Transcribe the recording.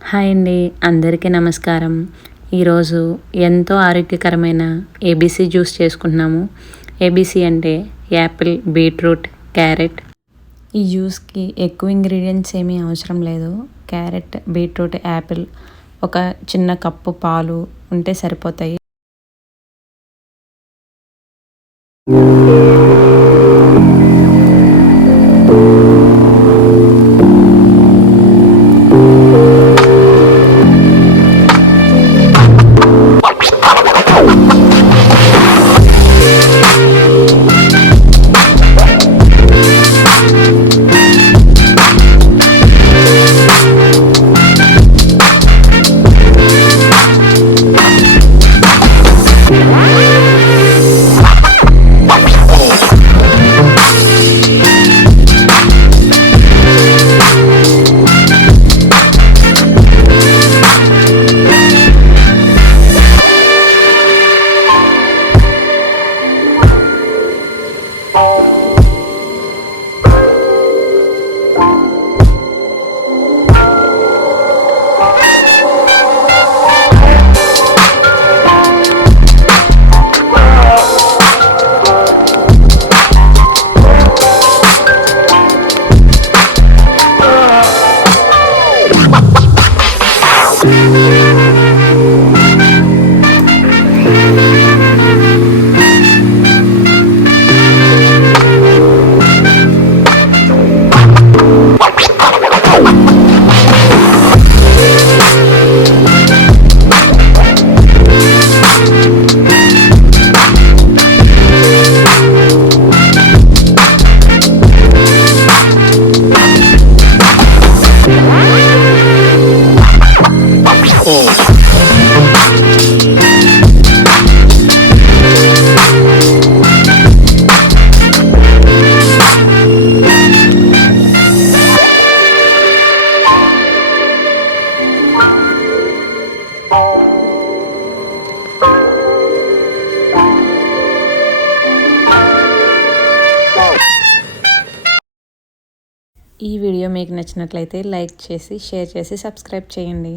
Hi అండి, అందరికీ నమస్కారం. ఈరోజు ఎంతో ఆరోగ్యకరమైన ఏబీసీ జ్యూస్ చేసుకుంటున్నాము. ఏబీసీ అంటే యాపిల్, బీట్రూట్, క్యారెట్. ఈ జ్యూస్కి ఎక్కువ ఇంగ్రీడియంట్స్ ఏమీ అవసరం లేదు. క్యారెట్, బీట్రూట్, యాపిల్, ఒక చిన్న కప్పు పాలు ఉంటే సరిపోతాయి. ఈ వీడియో మీకు నచ్చినట్లయితే లైక్ చేసి, షేర్ చేసి, సబ్స్క్రైబ్ చేయండి.